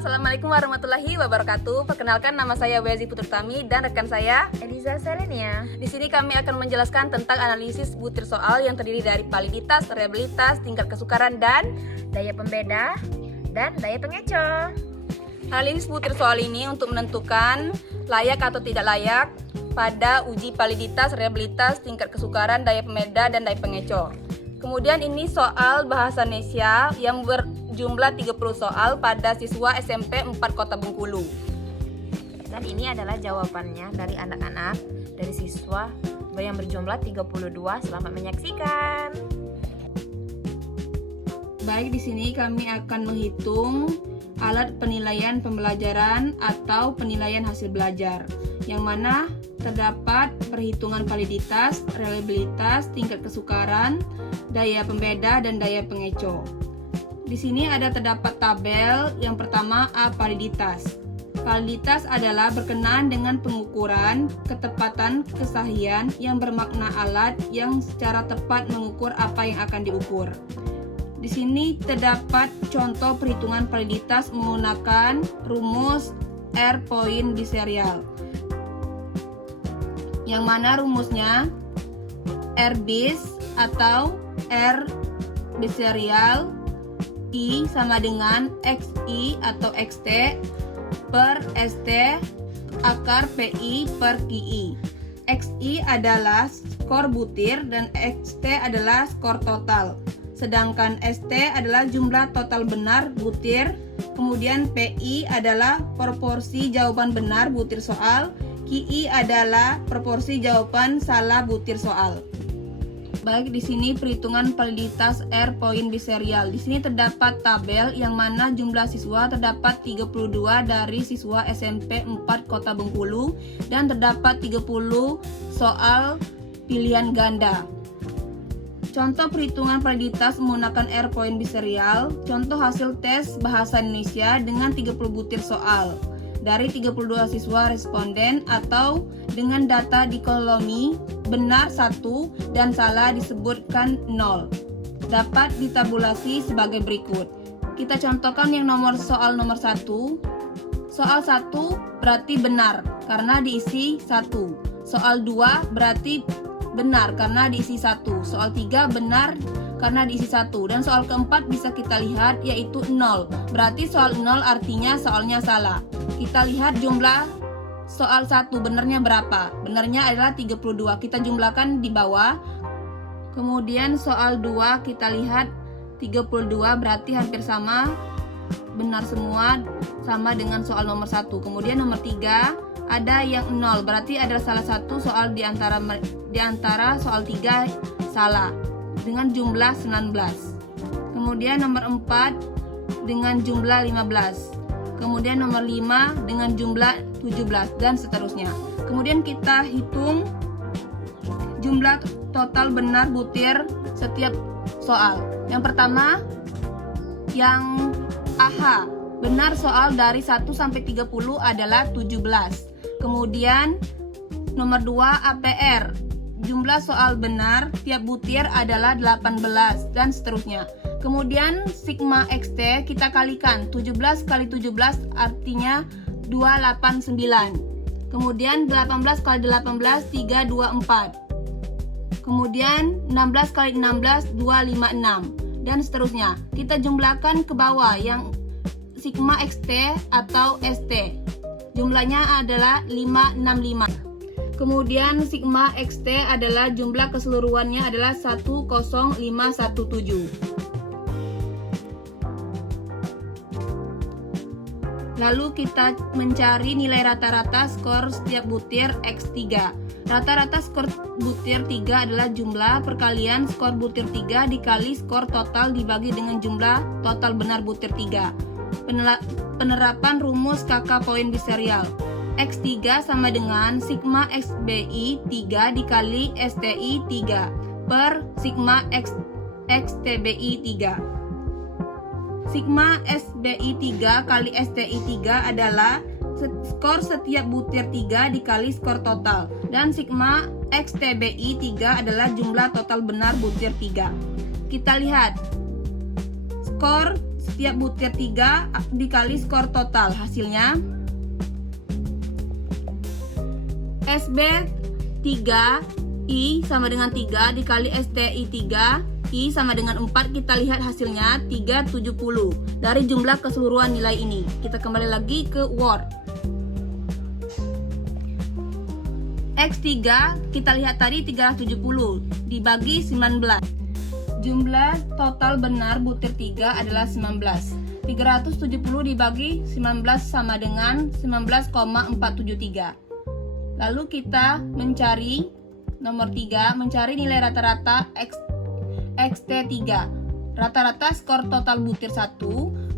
Assalamualaikum warahmatullahi wabarakatuh. Perkenalkan, nama saya Wezi Putrutami dan rekan saya Eliza Selenia. Di sini kami akan menjelaskan tentang analisis butir soal yang terdiri dari validitas, reliabilitas, tingkat kesukaran, dan Daya pembeda dan daya pengecoh. analisis butir soal ini untuk menentukan layak atau tidak layak pada uji validitas, reliabilitas, tingkat kesukaran, daya pembeda, dan daya pengecoh. Kemudian ini soal bahasa Indonesia yang berjumlah 30 soal pada siswa SMP 4 Kota Bengkulu. Dan ini adalah jawabannya dari anak-anak, dari siswa yang berjumlah 32. Selamat menyaksikan. Baik, di sini kami akan menghitung alat penilaian pembelajaran atau penilaian hasil belajar, yang mana terdapat perhitungan validitas, reliabilitas, tingkat kesukaran, daya pembeda, dan daya pengecoh. Di sini terdapat tabel. Yang pertama, A. Validitas. Validitas adalah berkenaan dengan pengukuran, ketepatan, kesahihan yang bermakna alat yang secara tepat mengukur apa yang akan diukur. Di sini terdapat contoh perhitungan validitas menggunakan rumus R point biserial, yang mana rumusnya R bis atau R biserial I sama dengan XI atau XT per ST akar PI per QI. XI adalah skor butir dan XT adalah skor total. Sedangkan ST adalah jumlah total benar butir. Kemudian PI adalah proporsi jawaban benar butir soal. QI adalah proporsi jawaban salah butir soal. Baik, di sini perhitungan validitas R point biserial. Di sini terdapat tabel yang mana jumlah siswa terdapat 32 dari siswa SMP 4 Kota Bengkulu dan terdapat 30 soal pilihan ganda. Contoh perhitungan validitas menggunakan R point biserial. Contoh hasil tes bahasa Indonesia dengan 30 butir soal dari 32 siswa responden atau dengan data dikolomi benar 1 dan salah disebutkan 0. Dapat ditabulasi sebagai berikut. Kita contohkan yang soal nomor 1. Soal 1 berarti benar karena diisi 1. Soal 2 berarti benar karena diisi 1. Soal 3 benar karena diisi 1. Dan soal keempat bisa kita lihat yaitu 0. Berarti soal 0 artinya soalnya salah. Kita lihat jumlah soal 1 benarnya berapa? Benarnya adalah 32. Kita jumlahkan di bawah. Kemudian soal 2 kita lihat 32 berarti hampir sama. Benar semua sama dengan soal nomor 1. Kemudian nomor 3 ada yang 0 berarti ada salah satu soal di antara soal 3 salah dengan jumlah 19. Kemudian nomor 4 dengan jumlah 15. Kemudian nomor 5 dengan jumlah 17 dan seterusnya. Kemudian kita hitung jumlah total benar butir setiap soal. Yang pertama yang AH, benar soal dari 1 sampai 30 adalah 17. Kemudian nomor 2 APR, jumlah soal benar tiap butir adalah 18 dan seterusnya. Kemudian sigma XT kita kalikan 17 kali 17 artinya 289. Kemudian 18 kali 18 324. Kemudian 16 kali 16 256 dan seterusnya. Kita jumlahkan ke bawah yang sigma XT atau ST. Jumlahnya adalah 565. Kemudian sigma XT adalah jumlah keseluruhannya adalah 10517. Lalu kita mencari nilai rata-rata skor setiap butir X3. Rata-rata skor butir 3 adalah jumlah perkalian skor butir 3 dikali skor total dibagi dengan jumlah total benar butir 3. Penerapan rumus KK point biserial. X3 sama dengan sigma XBI 3 dikali STI 3 per sigma XTBI 3. Sigma SBI 3 kali STI 3 adalah skor setiap butir 3 dikali skor total. Dan sigma XTBI 3 adalah jumlah total benar butir 3. Kita lihat skor tiap butir 3 dikali skor total. Hasilnya SB 3 I sama dengan 3 dikali STI 3 I sama dengan 4. Kita lihat hasilnya 370 dari jumlah keseluruhan nilai ini. Kita kembali lagi ke Word. X3 kita lihat tadi 370 dibagi 19. Jumlah total benar butir 3 adalah 19. 370 dibagi 19 sama dengan 19,473. Lalu kita mencari nomor 3, mencari nilai rata-rata XT3. Rata-rata skor total butir 1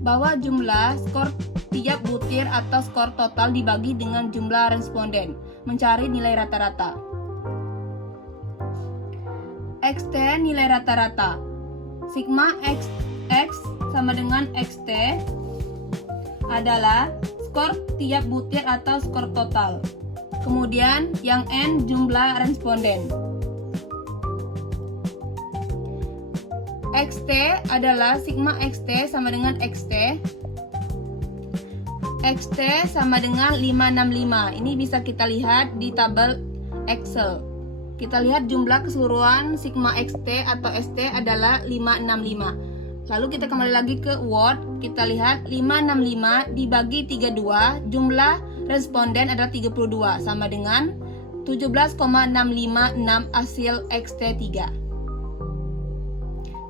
bahwa jumlah skor tiap butir atau skor total dibagi dengan jumlah responden. Mencari nilai rata-rata. XT nilai rata-rata. Sigma X sama dengan XT adalah skor tiap butir atau skor total. Kemudian yang N jumlah responden. XT adalah sigma XT sama dengan XT. XT sama dengan 565. Ini bisa kita lihat di tabel Excel. Kita lihat jumlah keseluruhan sigma XT atau ST adalah 565. Lalu kita kembali lagi ke Word. Kita lihat 565 dibagi 32, jumlah responden adalah 32 sama dengan 17,656 hasil XT3.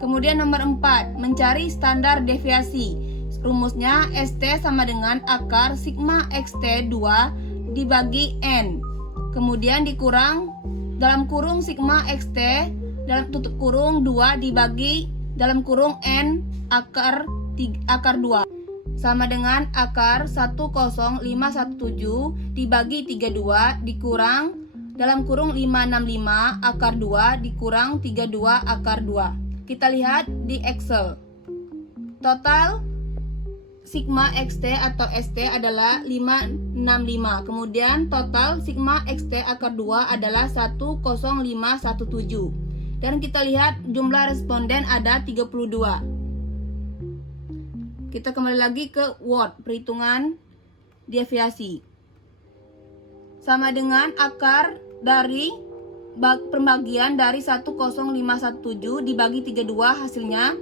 Kemudian nomor 4, mencari standar deviasi. Rumusnya ST sama dengan akar sigma XT2 dibagi N. Kemudian dikurang dalam kurung sigma XT dalam tutup kurung 2 dibagi dalam kurung N akar 2 sama dengan akar 10517 dibagi 32 dikurang dalam kurung 565 akar 2 dikurang 32 akar 2. Kita lihat di Excel. Total sigma XT atau ST adalah 565. Kemudian total sigma XT akar 2 adalah 10517. Dan kita lihat jumlah responden ada 32. Kita kembali lagi ke Word, perhitungan deviasi. Sama dengan akar dari pembagian dari 10517 dibagi 32 hasilnya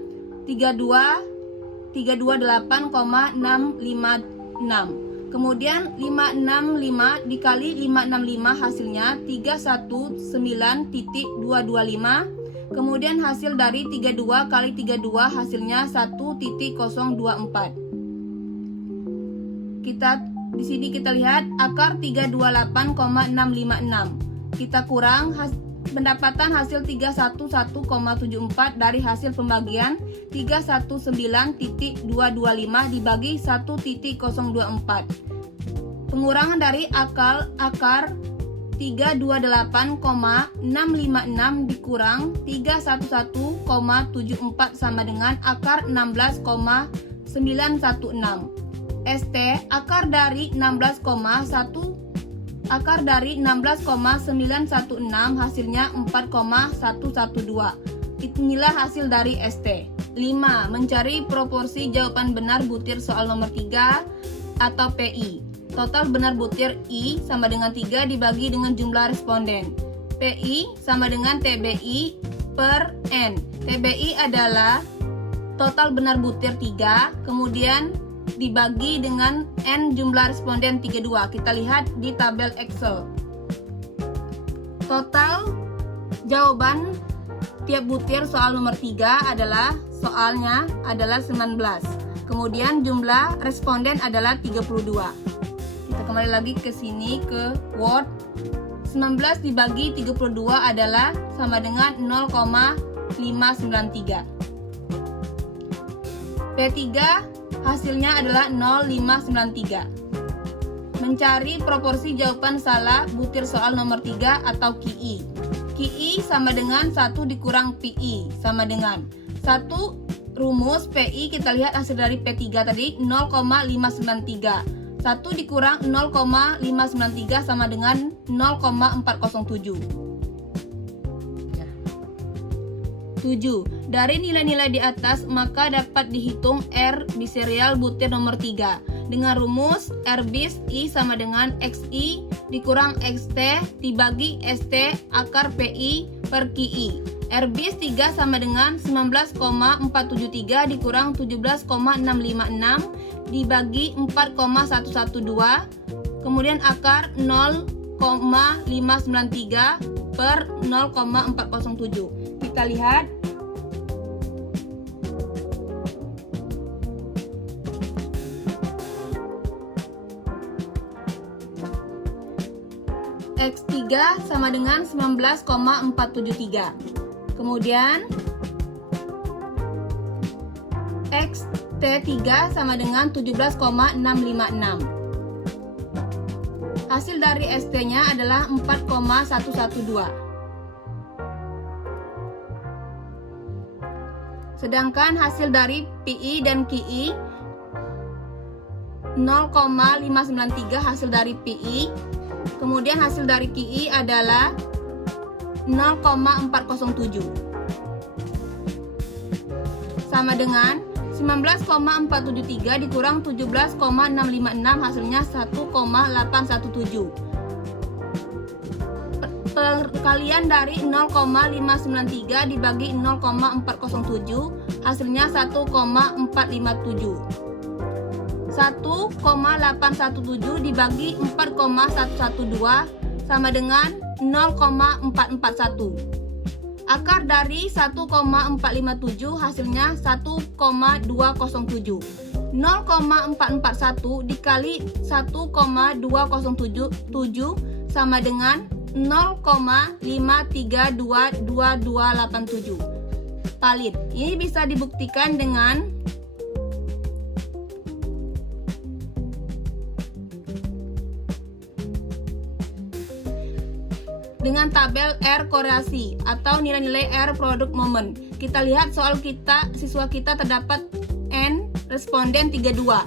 328,656. Kemudian 565 dikali 565 hasilnya 319.225. Kemudian hasil dari 32 kali 32 hasilnya 1.024. Di sini kita lihat akar 328,656. Kita kurang pendapatan hasil 311,74 dari hasil pembagian 319.225 dibagi 1.024. Pengurangan dari akar 328,656 dikurang 311,74 sama dengan akar 16,916. ST akar dari 16,916 hasilnya 4,112. Inilah hasil dari ST. 5. Mencari proporsi jawaban benar butir soal nomor 3 atau PI. Total benar butir I sama dengan 3 dibagi dengan jumlah responden. PI sama dengan TBI per N. TBI adalah total benar butir 3, kemudian dibagi dengan N jumlah responden 32. Kita lihat di tabel Excel. Total jawaban tiap butir soal nomor 3 adalah 19. Kemudian jumlah responden adalah 32. Kita kembali lagi ke sini ke Word. 19 dibagi 32 adalah sama dengan 0,593. P3 hasilnya adalah 0,593. Mencari proporsi jawaban salah butir soal nomor 3 atau KI. KI sama dengan 1 dikurang PI sama dengan 1 rumus PI. Kita lihat hasil dari P3 tadi 0,593. 1 dikurang 0,593 sama dengan 0,407. 7. Dari nilai-nilai di atas maka dapat dihitung R biserial butir nomor 3 dengan rumus R bis I sama dengan XI dikurang XT dibagi ST akar PI per QI. R bis 3 sama dengan 19,473 dikurang 17,656 dibagi 4,112 kemudian akar 0,593 per 0,407. Kita lihat X3 sama dengan 19,473. Kemudian XT3 sama dengan 17,656. Hasil dari ST-nya adalah 4,112. Sedangkan hasil dari PI dan QI 0,593 hasil dari PI. Kemudian hasil dari QI adalah 0,407 sama dengan 19,473 dikurang 17,656 hasilnya 1,817. Perkalian dari 0,593 dibagi 0,407 hasilnya 1,457. 1,817 dibagi 4,112 sama dengan 0,441. Akar dari 1,457 hasilnya 1,207. 0,441 dikali 1,207 sama dengan 0,5322287. Valid. Ini bisa dibuktikan dengan tabel R korelasi atau nilai-nilai R produk momen. Kita lihat siswa kita terdapat N responden 32.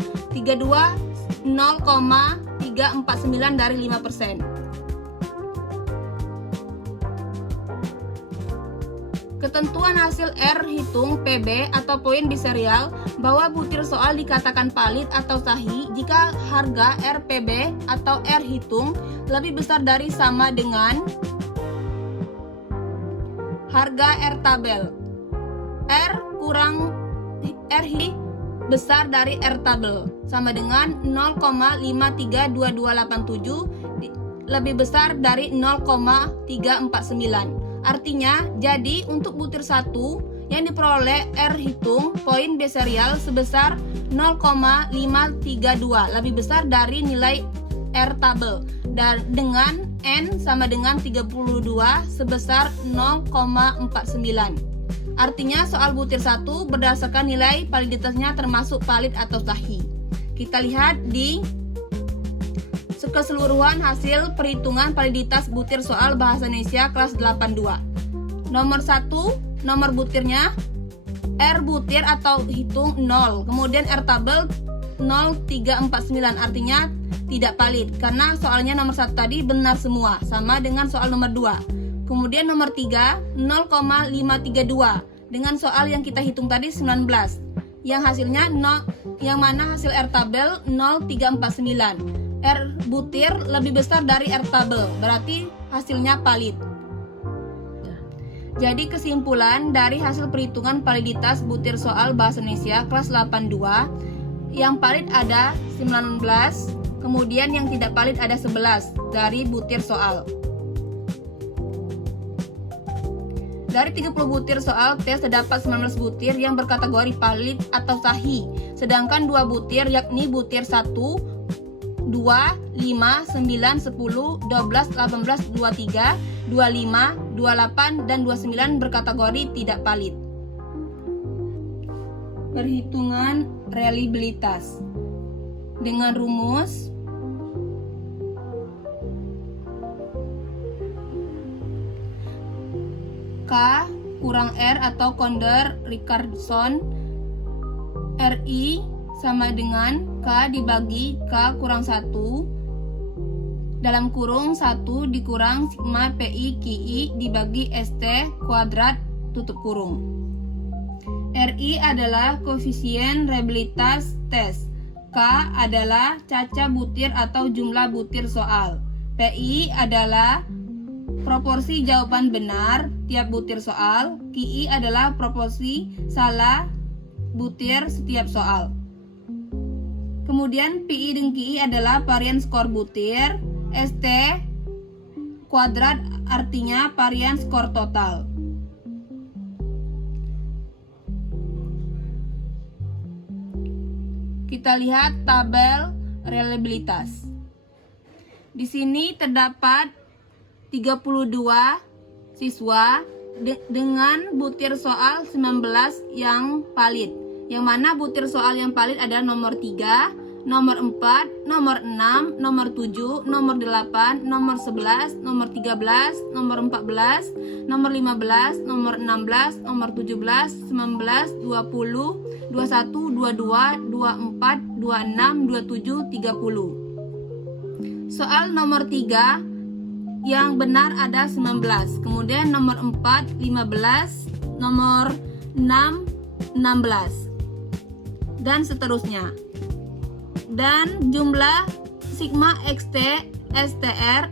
0,349 dari 5%. Ketentuan hasil R hitung PB atau poin biserial bahwa butir soal dikatakan valid atau sahih jika harga RPB atau R hitung lebih besar dari sama dengan harga R tabel. R kurang R besar dari R tabel sama dengan 0,5322287 lebih besar dari 0,349. Artinya, jadi untuk butir 1 yang diperoleh R hitung poin biserial sebesar 0,532 lebih besar dari nilai R tabel dan dengan N sama dengan 32 sebesar 0,49. Artinya soal butir 1 berdasarkan nilai validitasnya termasuk valid atau sahih. Kita lihat di keseluruhan hasil perhitungan validitas butir soal bahasa Indonesia kelas 82. Nomor 1, nomor butirnya R butir atau hitung 0. Kemudian R tabel 0349 artinya tidak valid karena soalnya nomor 1 tadi benar semua sama dengan soal nomor 2. Kemudian nomor 3 0,532 dengan soal yang kita hitung tadi 19. Yang hasilnya yang mana hasil R tabel 0349. R butir lebih besar dari R tabel, berarti hasilnya valid. Jadi kesimpulan dari hasil perhitungan validitas butir soal bahasa Indonesia kelas 82, yang valid ada 19, kemudian yang tidak valid ada 11 dari butir soal. Dari 30 butir soal tes terdapat 19 butir yang berkategori valid atau sahih, sedangkan 2 butir yakni butir 1, 2, 5, 9, 10, 12, 18, 23, 25, 28, dan 29 berkategori tidak valid. Perhitungan reliabilitas dengan rumus K kurang R atau Konder-Richardson RI sama dengan K dibagi K kurang 1 dalam kurung 1 dikurang sigma PI QI dibagi ST kuadrat tutup kurung. RI adalah koefisien reliabilitas tes. K adalah caca butir atau jumlah butir soal. PI adalah proporsi jawaban benar tiap butir soal. QI adalah proporsi salah butir setiap soal. Kemudian PI dan QI adalah varian skor butir. ST kuadrat artinya varian skor total. Kita lihat tabel reliabilitas. Di sini terdapat 32 siswa dengan butir soal 19 yang valid. Yang mana butir soal yang valid adalah nomor 3, nomor 4, nomor 6, nomor 7, nomor 8, nomor 11, nomor 13, nomor 14, nomor 15, nomor 16, nomor 17, 19, 20, 21, 22, 24, 26, 27, 30. Soal nomor 3 yang benar ada 19. Kemudian nomor 4, 15, nomor 6, 16. Dan seterusnya. Dan jumlah sigma XT STR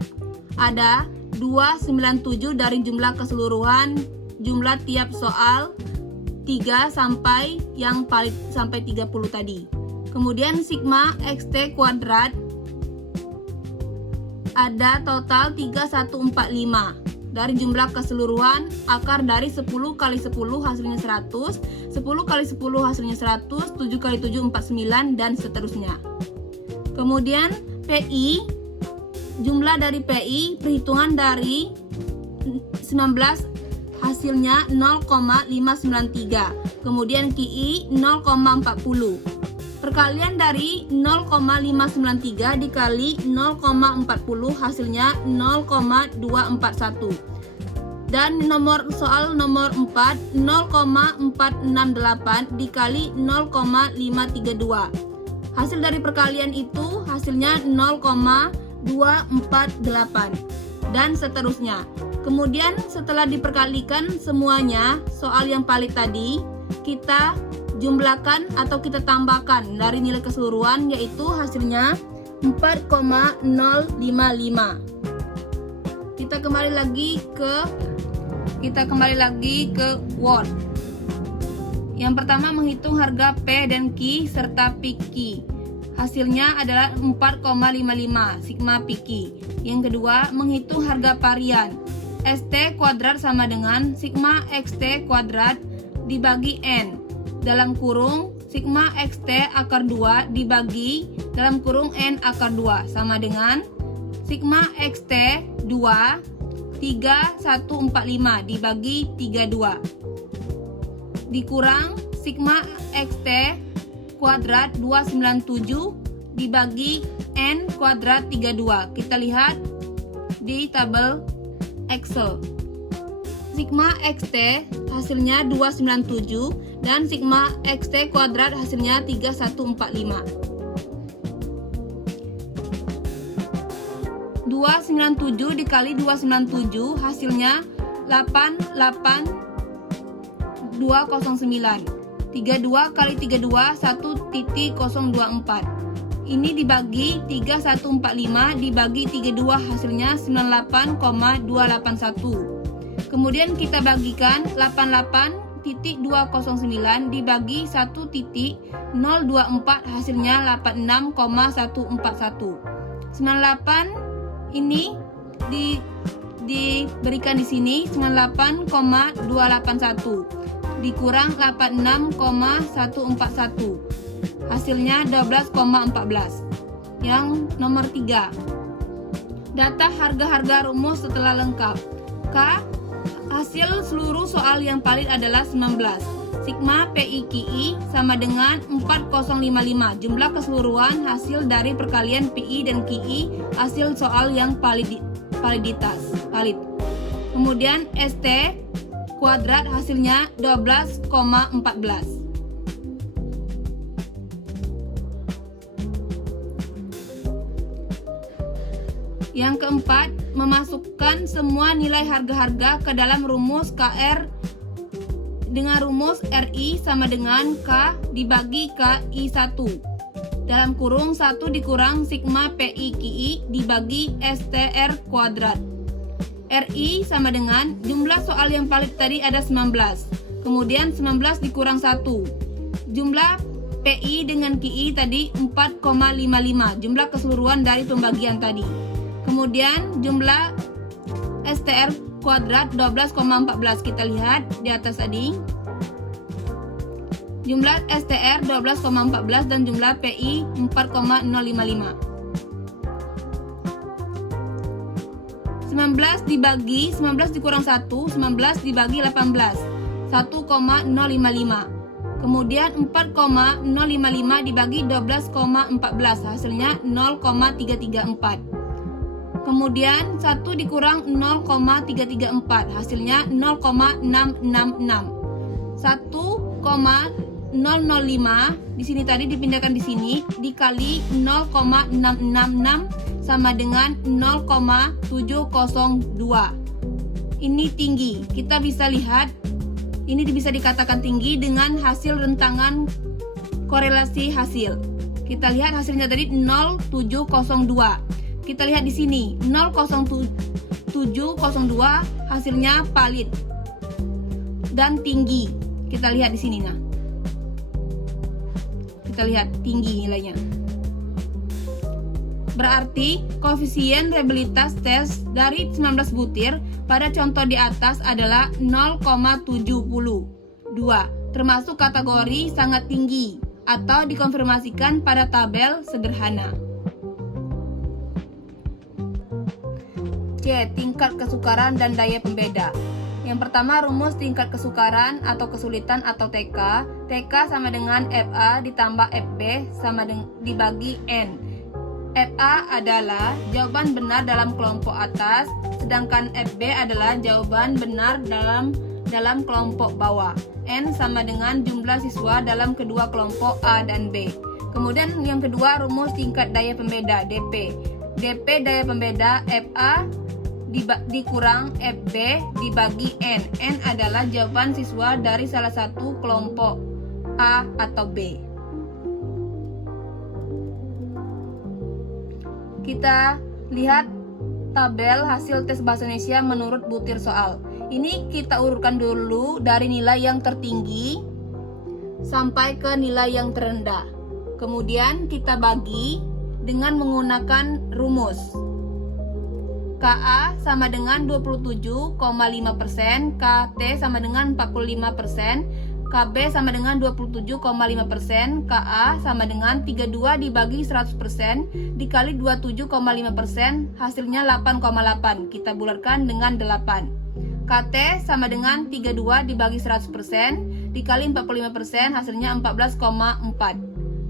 ada 297 dari jumlah keseluruhan jumlah tiap soal 3 sampai yang valid sampai 30 tadi. Kemudian sigma XT kuadrat ada total 3145 dari jumlah keseluruhan akar dari 10 kali 10 hasilnya 100, 10 kali 10 hasilnya 100, 7 kali 7 49 dan seterusnya. Kemudian PI, jumlah dari PI perhitungan dari 19 hasilnya 0,593. Kemudian QI 0,40. Perkalian dari 0,593 dikali 0,40 hasilnya 0,241. Dan soal nomor 4 0,468 dikali 0,532. Hasil dari perkalian itu hasilnya 0,248 dan seterusnya. Kemudian setelah diperkalikan semuanya soal yang valid tadi, kita jumlahkan atau kita tambahkan dari nilai keseluruhan, yaitu hasilnya 4,055. Kita kembali lagi ke Word. Yang pertama menghitung harga P dan Q serta PQ. Hasilnya adalah 4,55 sigma PQ. Yang kedua menghitung harga varian. ST kuadrat sama dengan sigma XT kuadrat dibagi N dalam kurung sigma XT akar 2 dibagi dalam kurung N akar 2 sama dengan sigma XT 2 3145 dibagi 32 dikurang sigma XT kuadrat 297 dibagi N kuadrat 32. Kita lihat di tabel Excel. Sigma XT hasilnya 297 dan sigma XT kuadrat hasilnya 3145. 297 dikali 297 hasilnya 88209. 32 kali 32 1.024. Ini dibagi 3145 dibagi 32 hasilnya 98,281. Kemudian kita bagikan 88.209 dibagi 1.024 hasilnya 86,141. 98 ini diberikan di sini 98,281 dikurang 86,141. Hasilnya 12,14. Yang nomor 3. Data harga-harga rumus setelah lengkap. K. Hasil seluruh soal yang valid adalah 19. Sigma PI/QI sama dengan 4055. Jumlah keseluruhan hasil dari perkalian PI dan QI hasil soal yang valid. Kemudian ST kuadrat hasilnya 12,14. Yang keempat, memasukkan semua nilai harga-harga ke dalam rumus KR dengan rumus RI sama dengan K dibagi KI1 dalam kurung 1 dikurang sigma PI KI dibagi STR kuadrat. RI sama dengan jumlah soal yang valid tadi ada 19. Kemudian 19 dikurang 1. Jumlah PI dengan KI tadi 4,55. Jumlah keseluruhan dari pembagian tadi. Kemudian jumlah STR kuadrat 12,14. Kita lihat di atas tadi. Jumlah STR 12,14 dan jumlah PI 4,055. 19 dikurang 1, 19 dibagi 18, 1,055. Kemudian 4,055 dibagi 12,14, hasilnya 0,334. Kemudian 1 dikurang 0,334, hasilnya 0,666. 1,005 di sini tadi dipindahkan di sini dikali 0,666 sama dengan 0,702. Ini tinggi. Kita bisa lihat ini bisa dikatakan tinggi dengan hasil rentangan korelasi hasil. Kita lihat hasilnya tadi 0702. Kita lihat di sini 00702 hasilnya valid dan tinggi. Kita lihat di sini nah. Kita lihat tinggi nilainya. Berarti koefisien reliabilitas tes dari 19 butir pada contoh di atas adalah 0,72, termasuk kategori sangat tinggi atau dikonfirmasikan pada tabel sederhana. C. Tingkat kesukaran dan daya pembeda. Yang pertama, rumus tingkat kesukaran atau kesulitan atau TK. TK sama dengan FA ditambah FB sama dibagi N. FA adalah jawaban benar dalam kelompok atas, sedangkan FB adalah jawaban benar dalam kelompok bawah. N sama dengan jumlah siswa dalam kedua kelompok A dan B. Kemudian yang kedua, rumus tingkat daya pembeda DP. DP daya pembeda FA dikurang FB dibagi N. N adalah jawaban siswa dari salah satu kelompok A atau B. Kita lihat tabel hasil tes bahasa Indonesia menurut butir soal. Ini kita urutkan dulu dari nilai yang tertinggi sampai ke nilai yang terendah. Kemudian kita bagi dengan menggunakan rumus. KA sama dengan 27,5%, KT sama dengan 45%, KB sama dengan 27,5%, KA sama dengan 32 dibagi 100% dikali 27,5%, hasilnya 8,8. Kita bulatkan dengan 8. KT sama dengan 32 dibagi 100% dikali 45%, hasilnya 14,4.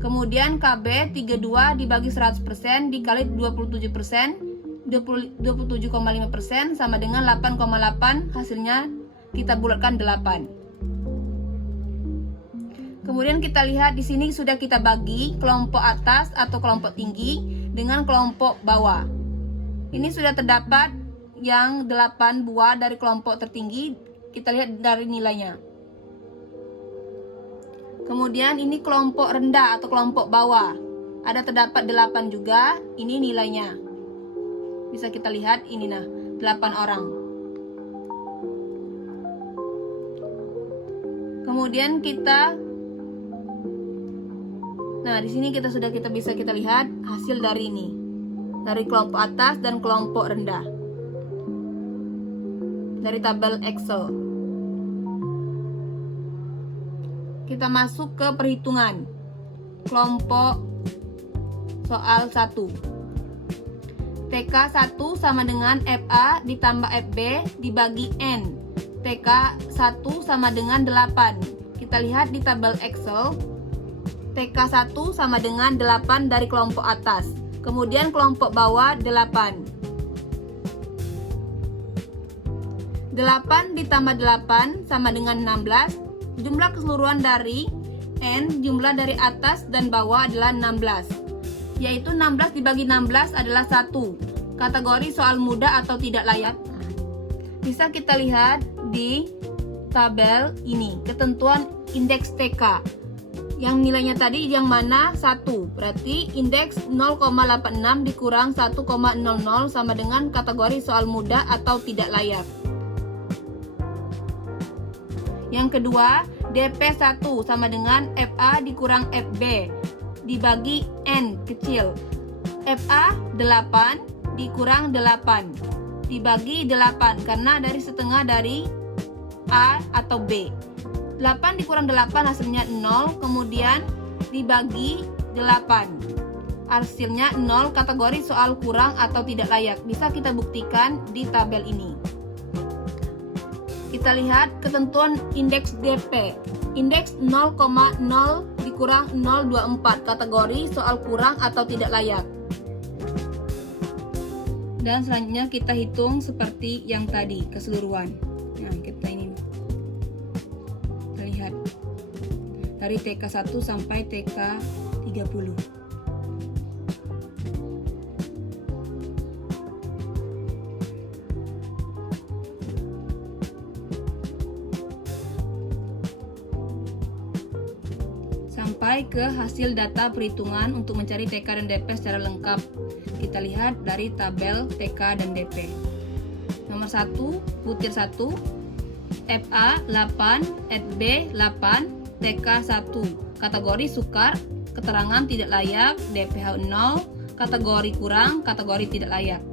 Kemudian KB 32 dibagi 100% dikali 27%, 27,5% sama dengan 8,8, hasilnya kita bulatkan 8. Kemudian kita lihat di sini sudah kita bagi kelompok atas atau kelompok tinggi dengan kelompok bawah. Ini sudah terdapat yang 8 buah dari kelompok tertinggi, kita lihat dari nilainya. Kemudian ini kelompok rendah atau kelompok bawah. Ada terdapat 8 juga, ini nilainya. Bisa kita lihat ini nah, 8 orang. Kemudian di sini bisa kita lihat hasil dari ini. Dari kelompok atas dan kelompok rendah. Dari tabel Excel. Kita masuk ke perhitungan. Kelompok soal 1. TK 1 sama dengan FA ditambah FB dibagi N. TK 1 sama dengan 8. Kita lihat di tabel Excel. TK 1 sama dengan 8 dari kelompok atas. Kemudian kelompok bawah 8. 8 ditambah 8 sama dengan 16. Jumlah keseluruhan dari N, jumlah dari atas dan bawah adalah 16. Yaitu 16 dibagi 16 adalah 1. Kategori soal mudah atau tidak layak. Bisa kita lihat di tabel ini, ketentuan indeks TK. Yang nilainya tadi yang mana? 1. Berarti indeks 0,86 dikurang 1,00 sama dengan kategori soal mudah atau tidak layak. Yang kedua, DP1 sama dengan FA dikurang FB dibagi N kecil. FA 8 dikurang 8 dibagi 8 karena dari setengah dari A atau B. 8 dikurang 8 hasilnya 0, kemudian dibagi 8. Hasilnya 0, kategori soal kurang atau tidak layak. Bisa kita buktikan di tabel ini. Kita lihat ketentuan indeks DP. Indeks 0,0 dikurang 024, kategori soal kurang atau tidak layak. Dan selanjutnya kita hitung seperti yang tadi, keseluruhan. Nah, kita ini. Kita lihat. Dari TK1 sampai TK30. Sampai ke hasil data perhitungan untuk mencari TK dan DP secara lengkap. Kita lihat dari tabel TK dan DP. Nomor 1, butir 1, FA 8, FB 8, TK 1. Kategori sukar, keterangan tidak layak, DPH 0, kategori kurang, kategori tidak layak.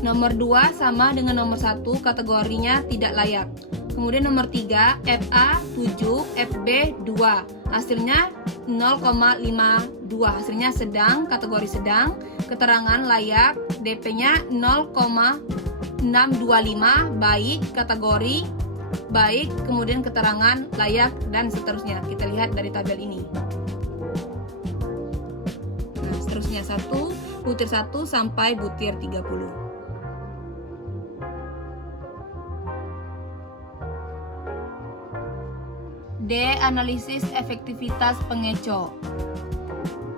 Nomor 2 sama dengan nomor 1, kategorinya tidak layak. Kemudian nomor 3, FA 7, FB 2. Hasilnya 0,52, hasilnya sedang, kategori sedang, keterangan layak, DP-nya 0,625, baik, kategori baik, kemudian keterangan layak, dan seterusnya. Kita lihat dari tabel ini. Nah, seterusnya 1, butir 1 sampai butir 30. D. Analisis efektivitas pengeco.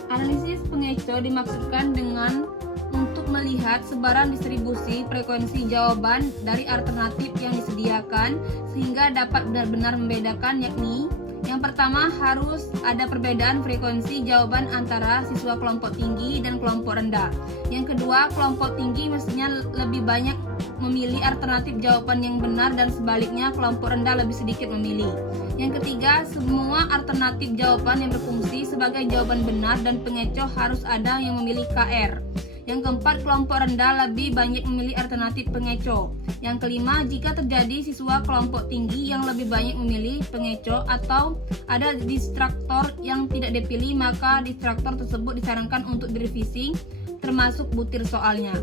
Analisis pengeco dimaksudkan dengan untuk melihat sebaran distribusi frekuensi jawaban dari alternatif yang disediakan sehingga dapat benar-benar membedakan, yakni yang pertama harus ada perbedaan frekuensi jawaban antara siswa kelompok tinggi dan kelompok rendah. Yang kedua, kelompok tinggi mestinya lebih banyak memilih alternatif jawaban yang benar dan sebaliknya kelompok rendah lebih sedikit memilih. Yang ketiga, semua alternatif jawaban yang berfungsi sebagai jawaban benar dan pengecoh harus ada yang memilih KR. Yang keempat, kelompok rendah lebih banyak memilih alternatif pengecoh. Yang kelima, jika terjadi siswa kelompok tinggi yang lebih banyak memilih pengecoh atau ada distraktor yang tidak dipilih, maka distraktor tersebut disarankan untuk direvisi termasuk butir soalnya.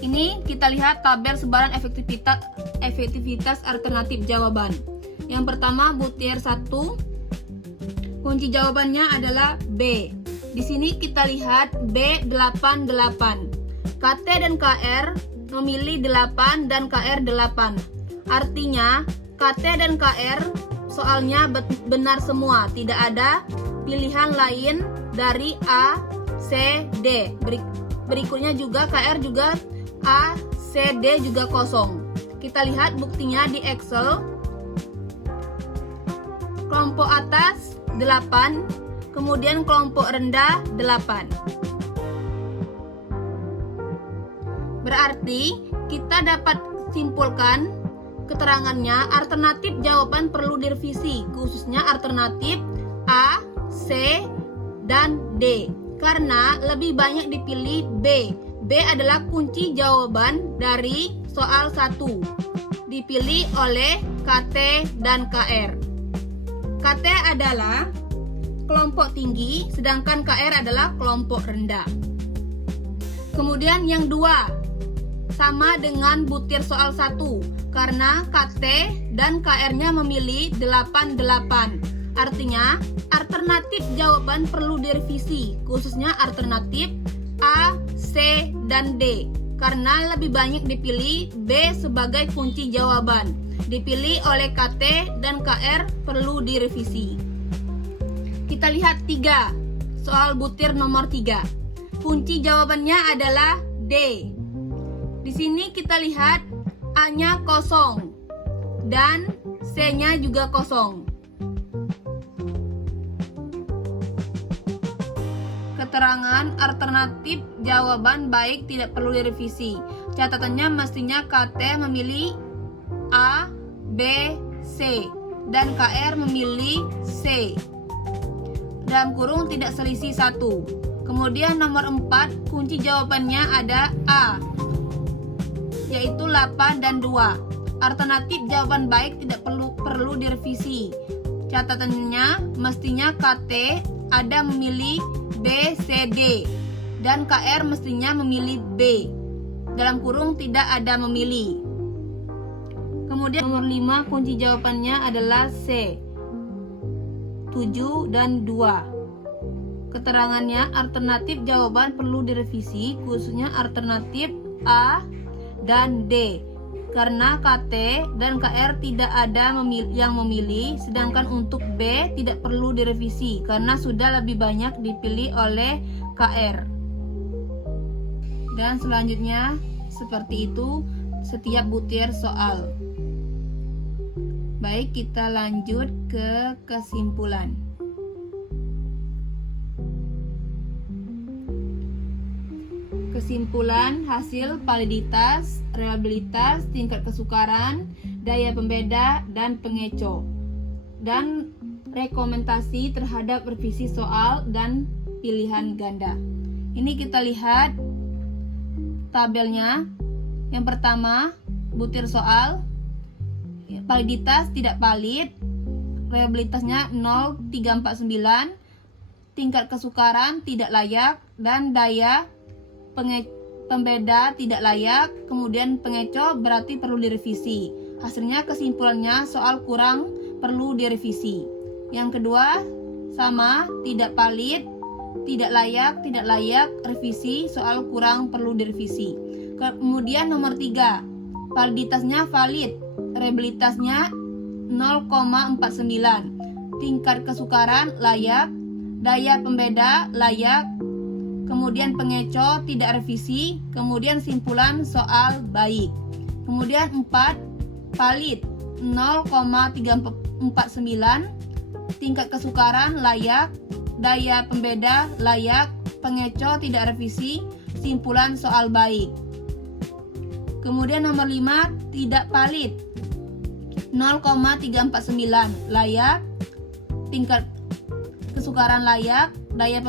Ini kita lihat tabel sebaran efektivitas alternatif jawaban. Yang pertama, butir 1, kunci jawabannya adalah B. Di sini kita lihat B88. KT dan KR memilih 8 dan KR 8. Artinya KT dan KR soalnya benar semua, tidak ada pilihan lain dari A, C, D. Berikutnya juga KR juga A, C, D juga kosong. Kita lihat buktinya di Excel. Kelompok atas 8, kemudian kelompok rendah 8. Berarti kita dapat simpulkan keterangannya alternatif jawaban perlu direvisi, khususnya alternatif A, C, dan D. Karena lebih banyak dipilih B. B adalah kunci jawaban dari soal 1. Dipilih oleh KT dan KR. KT adalah kelompok tinggi, sedangkan KR adalah kelompok rendah. Kemudian yang 2 sama dengan butir soal 1 karena KT dan KR-nya memilih 88. Artinya alternatif jawaban perlu direvisi, khususnya alternatif A, C, dan D karena lebih banyak dipilih B sebagai kunci jawaban. Dipilih oleh KT dan KR perlu direvisi. Kita lihat 3, soal butir nomor 3. Kunci jawabannya adalah D. Di sini kita lihat A-nya kosong dan C-nya juga kosong. Keterangan alternatif jawaban baik tidak perlu direvisi. Catatannya mestinya KT memilih A, B, C dan KR memilih C. Dalam kurung tidak selisih 1. Kemudian nomor 4, kunci jawabannya ada A, yaitu 8 dan 2. Alternatif jawaban baik tidak perlu direvisi. Catatannya mestinya KT ada memilih B, C, D dan KR mestinya memilih B. Dalam kurung tidak ada memilih. Kemudian nomor 5, kunci jawabannya adalah C, 7 dan 2. Keterangannya alternatif jawaban perlu direvisi, khususnya alternatif A dan D, karena KT dan KR tidak ada yang memilih, sedangkan untuk B tidak perlu direvisi karena sudah lebih banyak dipilih oleh KR. Dan selanjutnya seperti itu setiap butir soal. Baik, kita lanjut ke kesimpulan. Kesimpulan hasil validitas, reliabilitas, tingkat kesukaran, daya pembeda, dan pengeco. Dan rekomendasi terhadap revisi soal dan pilihan ganda. Ini kita lihat tabelnya. Yang pertama, butir soal, validitas tidak valid, reliabilitasnya 0,349, tingkat kesukaran tidak layak, dan daya pembeda tidak layak, kemudian pengeco berarti perlu direvisi. Hasilnya kesimpulannya soal kurang perlu direvisi. Yang kedua sama, tidak valid, tidak layak, revisi, soal kurang perlu direvisi. Kemudian nomor 3, validitasnya valid, reliabilitasnya 0,49, tingkat kesukaran layak, daya pembeda layak, kemudian pengeco tidak revisi, kemudian simpulan soal baik. Kemudian 4, valid 0,349, tingkat kesukaran layak, daya pembeda layak, pengeco tidak revisi, simpulan soal baik. Kemudian nomor 5, tidak valid 0,349, layak, tingkat kesukaran layak, daya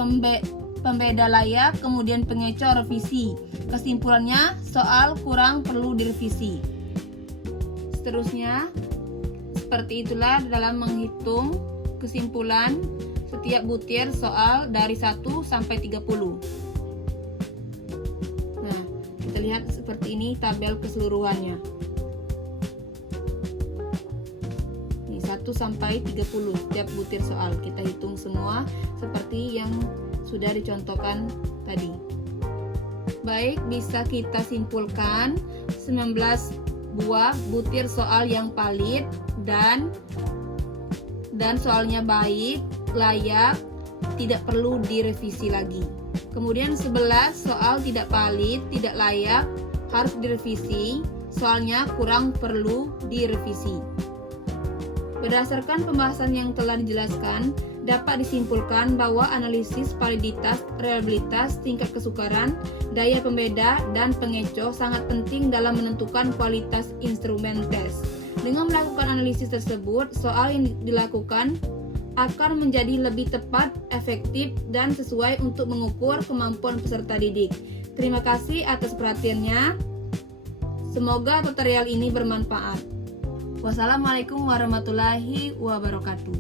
pembeda layak, kemudian pengeco revisi. Kesimpulannya soal kurang perlu direvisi. Seterusnya seperti itulah dalam menghitung kesimpulan setiap butir soal dari 1 sampai 30. Nah, kita lihat seperti ini tabel keseluruhannya. Ini 1 sampai 30 setiap butir soal. Kita hitung semua seperti yang sudah dicontohkan tadi. Baik, bisa kita simpulkan 19 buah butir soal yang valid dan soalnya baik, layak, tidak perlu direvisi lagi. Kemudian 11 soal tidak valid, tidak layak, harus direvisi, soalnya kurang perlu direvisi. Berdasarkan pembahasan yang telah dijelaskan, dapat disimpulkan bahwa analisis validitas, reliabilitas, tingkat kesukaran, daya pembeda, dan pengeco sangat penting dalam menentukan kualitas instrumen tes. Dengan melakukan analisis tersebut, soal yang dilakukan akan menjadi lebih tepat, efektif, dan sesuai untuk mengukur kemampuan peserta didik. Terima kasih atas perhatiannya. Semoga tutorial ini bermanfaat. Wassalamualaikum warahmatullahi wabarakatuh.